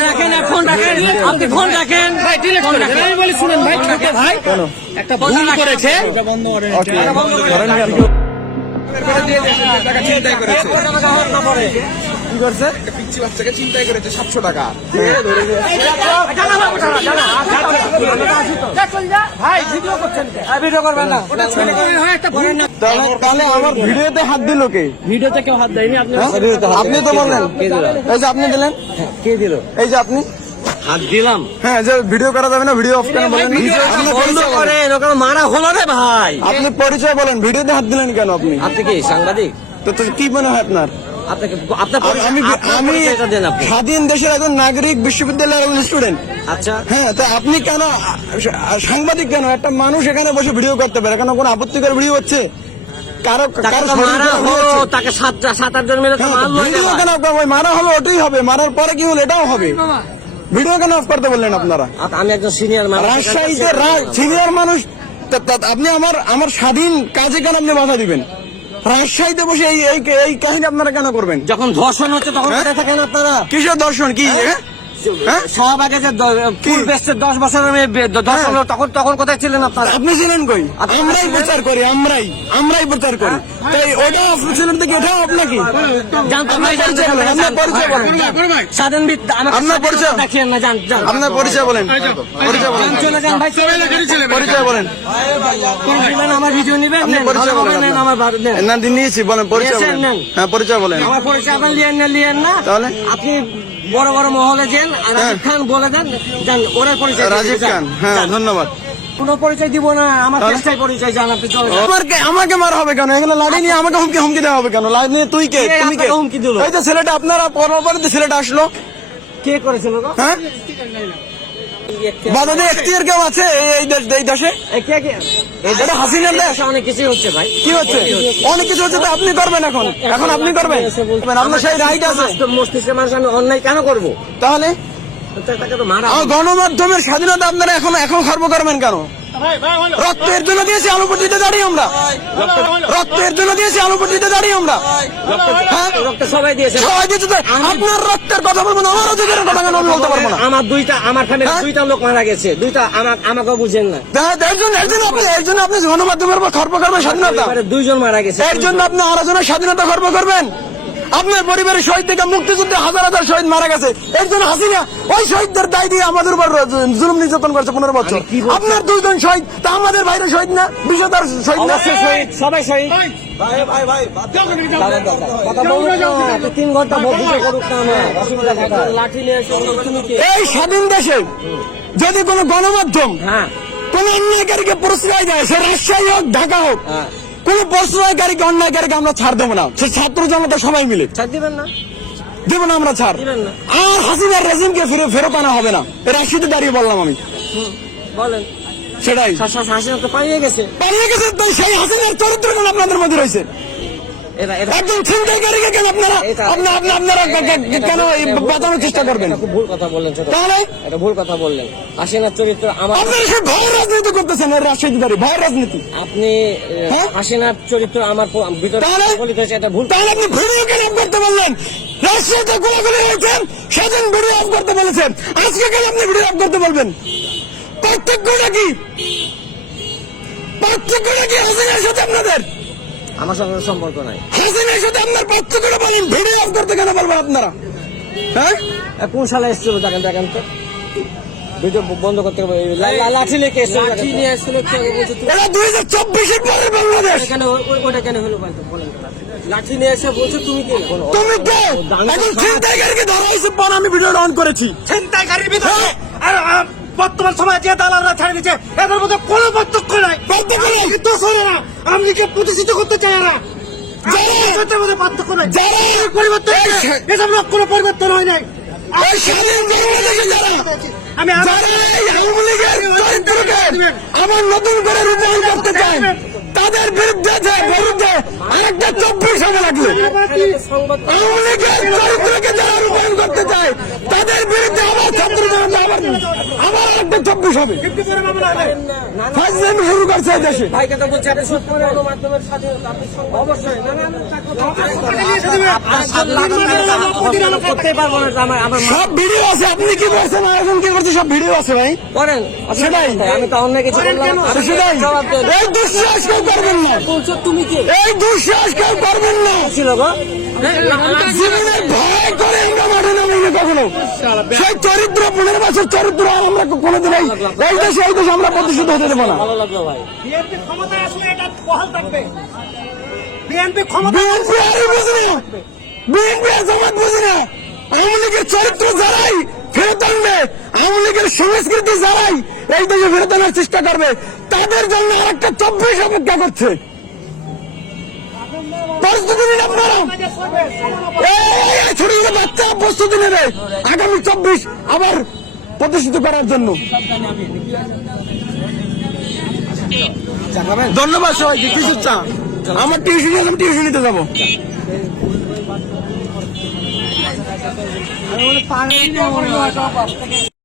রাখেন ফোন রাখেন আপনি ফোন রাখেন ভাই ডিলিট করে আমি বলি শুনেন ভাই ভাই একটা ভুল করেছে। টাকা চিন্তাই কি করছে পিচ্ছি বাচ্চাকে চিন্তাই করেছে সাতশো টাকা ভাই ভিডিও করছেন ভিডিও করবেন না ওটা ছেলে হয় একটা করেন না তাহলে তাহলে আমার ভিডিওতে হাত দিল কে ভিডিওতে কেউ হাত দেয়নি আপনি আপনি তো বললেন এই যে আপনি দিলেন কে দিল এই যে আপনি হাত দিলাম হ্যাঁ যে ভিডিও করা যাবে না ভিডিও অফ কেন বলেন আপনি পরিচয় করেন ওখানে মারা হলো রে ভাই আপনি পরিচয় বলেন ভিডিওতে হাত দিলেন কেন আপনি আপনি কি সাংবাদিক তো তো কি মনে হয় আপনার আপনাকে আপনার আমি আমি পরিচয়টা দেন আপনি। স্বাধীন দেশের একজন নাগরিক বিশ্ববিদ্যালয়ের একজন স্টুডেন্ট আচ্ছা। হ্যাঁ তো আপনি কেন সাংবাদিক কেন? একটা মানুষ এখানে বসে ভিডিও করতে পারে। কেন কোনো আপত্তিকর ভিডিও হচ্ছে? কারও তাকে মারা সাত সাত মিলে হ্যাঁ, মারলো ভিডিও কেন মারা হলো ওটাই হবে। মারার পরে কি হলো? এটাও হবে। ভিডিও কেন অফ করতে বললেন আপনারা? আমি একজন সিনিয়র মানুষ রাজশাহীতে সিনিয়র মানুষ। আপনি আমার আমার স্বাধীন কাজে কেন আপনি বাধা দিবেন? রাজশাহীতে বসে এই এই কাহিনী আপনারা কেন করবেন যখন ধর্ষণ হচ্ছে তখন হ্যাঁ? কোথায় থাকেন আপনারা কিসের ধর্ষণ কি হ্যাঁ? হ্যাঁ? শাহবাগে যে দ- দশ বছরের মেয়ে বে- দ- দর্শন হলো, তখন তখন কোথায় ছিলেন আপনারা? আপনি ছিলেন কই? আমরাই প্রচার করি আমরাই। আমরাই প্রচার করি। তাই ওটা ছিলেন থেকে এটাও আপনাকে? আপনার পরিচয় বলেন, পরিচয় বলেন। পরিচয়? দেখিয়েন না, জান, জান। আপনার পরিচয় বলেন। পরিচয় বলেন। চলে যান, ভাই, পরিচয় বলেন। আমার ভিডিও নিবেন? পরিচয় বলেন। আমার না নিয়েছি বলেন পরিচয় বলেন। হ্যাঁ পরিচয় বলেন। আমার পরিচয় আপনি লিয়েন না লিয়েন না। তাহলে? আপনি বড় বড় মহলে যান আর রাজীব খান বলে দেন যান ওনার পরিচয় রাজীব খান হ্যাঁ ধন্যবাদ। কোনো পরিচয় দিব না আমার? চেষ্টায় পরিচয় জান আপনি চলে। আমাকে আমাকে মারা হবে কেন? এখানে লাড়ি নিয়ে আমাকে হুমকি হুমকি দেওয়া হবে কেন? লাড়ি নিয়ে তুই কে? তুমি কে? হুমকি দিলো? এই যে ছেলেটা আপনারা পরের পরে যে ছেলেটা আসলো। কে করেছিল? হ্যাঁ? বাধা দিয়ে এখতিয়ার কেউ আছে এই দেশে কে কে? এটা হাসিনার দেশ। অনেক কিছুই হচ্ছে ভাই। কি হচ্ছে? অনেক কিছু হচ্ছে। তো আপনি করবেন এখন? এখন আপনি করবেন? আপনার সেই রাইট আছে। মস্তিষ্কের মানুষ আমি অন্যায় কেন করব? তাহলে? গণমাধ্যমের স্বাধীনতা আপনারা এখন এখন খর্ব করবেন কেন? রক্ত এর জন্য দিয়েছি আলুপট্টিতে দাঁড়িয়ে আমরা। রক্ত এর জন্য দিয়েছি আলুপট্টিতে দাঁড়িয়ে আমরা। হ্যাঁ? সবাই দিয়েছে। সবাই দিয়েছে আপনার রক্তের কথা বলব না আমার অধিকারের কথা কেন বলতে পারব না। আমার দুইটা আমার ফ্যামিলি? দুইটা লোক মারা গেছে। দুইটা আমার আমাকে বুঝেন না। তা- এর জন্য এর জন্য আপনি এর জন্য আপনি গণমাধ্যমের উপর খর্ব করবেন স্বাধীনতা। দুইজন মারা গেছে। এর জন্য আপনি আলোচনার স্বাধীনতা খর্ব করবেন। আপনার পরিবারের শহীদ থেকে মুক্তিযুদ্ধে হাজার হাজার শহীদ মারা গেছে। এর জন্য হাসিনা ওই শহীদদের দায় দিয়ে আমাদের উপর জুলুম নির্যাতন করছে পনেরো বছর? আপনার দুইজন শহীদ তা আমাদের বাইরে শহীদ না? বিশ্বতার শহীদ না? শহীদ সবাই শহীদ? এই স্বাধীন দেশে যদি কোনো গণমাধ্যম হ্যাঁ। কোন অন্যায়কারীকে প্রশ্রয় দেয় সে রাজশাহী হোক ঢাকা হোক হ্যাঁ। কোন প্রশ্রয়কারীকে অন্যায়কারীকে আমরা ছাড় দেবো না। সে ছাত্র জনতা সবাই মিলে। ছাড় দিবেন না? দেব না আমরা ছাড়। আর হাসিনার রেজিমকে ফিরে ফেরত আনা হবে না। এর রাশিতে দাঁড়িয়ে বললাম আমি। বলেন। সেটাই। হাসিনা তো পালিয়ে গেছে। পালিয়ে গেছে তো সেই হাসিনার চরিত্র আপনাদের মধ্যে রয়েছে। একজন ছিনতাইকারীকে কেন আপনারা। আপনারা কে- কেন বাঁচানোর চেষ্টা করবেন? ভুল কথা বললেন তাহলে এটা ভুল কথা বললেন। হাসিনার চরিত্র আমার আপনারা সে ভয় রাজনীতি করতেছেন রাজশাহী দাঁড়িয়ে ভয় রাজনীতি। আপনি হ্যাঁ? হাসিনার চরিত্র আমার ভিতরে এটা ভুল তাহলে আপনি ভিডিও কেন করতে বললেন। গোলাগুলি হয়েছেন সেদিন ভিডিও অফ করতে বলেছেন। আজকে কেন আপনি ভিডিও অফ করতে বলবেন? পার্থক্যটা কি? পার্থক্যটা কি হাসিনার সাথে আপনাদের? আমার সঙ্গে সম্পর্ক নাই। হাসিনার সাথে আপনার পার্থক্যটা ভিডিও অফ করতে কেন বলবেন আপনারা? হ্যাঁ? কোন সালে এসেছিল? দেখেন দেখেন তো। ভিডিও বন্ধ করতে হবে। লাঠি নিয়ে কে এসেছিল লাঠি নিয়ে এসেছিল এরা দুই হাজার চব্বিশের পরের বাংলাদেশ। ওটা কেন হলো বলেন লাঠি। নিয়ে এসে বলছো তুমি কে? তুমি কে? এখন ছিনতাইকারীকে ধরা হয়েছে পর আমি ভিডিও অন করেছি। ছিনতাইকারীর ভিতরে? আর আহ, বর্তমান সময়ে যে দালালরা ছাড়ে দিচ্ছে এদের মধ্যে কোনো পার্থক্য নাই। পার্থক্য নেই। কিন্তু শোনে না। আমলিকে প্রতিষ্ঠিত করতে চায় না। যারা- পার্থক্য নাই। পরিবর্তন এই হয়েছে। সে- এসব লোক কোনো পরিবর্তন হয় নাই। ওই স্বাধীন বাংলাদেশে যারা! আমি আবার- যারা এই আওয়ামী লীগের চরিত্রকে আবার নতুন করে রূপায়ণ করতে চান তাদের বিরুদ্ধে যে বিরুদ্ধে আরেকটা চব্বিশ হবে লাগল আওয়ামী লীগের চরিত্রকে যারা রূপায়ণ করতে চায় তাদের বিরুদ্ধে হবে। শুরু করছে দেশে। সব ভিডিও আছে আপনি কি বলছেন? আয়োজন কি করছে? সব ভিডিও আছে ভাই। করেন। সেটাই। আমি তো অন্য কিছু বললাম সেটাই। এই দুঃসাহস কেউ করবেন না। বলছো তুমি কি? এই দুঃসাহস কেউ করবেন না। ছিল গো। জীবনের ভয় করে আমরা মাঠে নামিনি কখনো? সেই চরিত্র পনেরো বছর চরিত্র আর আমরা কোনোদিন এই এই দেশে এই দেশে আমরা প্রতিষ্ঠিত হতে দেবো না। ভালো লাগল ভাই। বিএনপি ক্ষমতায় আসলে এটা বহাল থাকবে। বিএনপি ক্ষমতা বিএনপি আর বুঝি না। বিএনপি আর জামাত বুঝি না। আওয়ামী লীগের চরিত্র যারাই ফেরত আনবে আওয়ামী লীগের সংস্কৃতি যারাই এই দেশে ফেরত আনার চেষ্টা করবে তাদের জন্য আর একটা চব্বিশ অপেক্ষা করছে। প্রস্তুতি নেবে আগামী চব্বিশ আবার প্রতিষ্ঠিত করার জন্য। ধন্যবাদ সবাইকে কিছু চা আমার টিউশনি আমি টিউশনিতে যাব।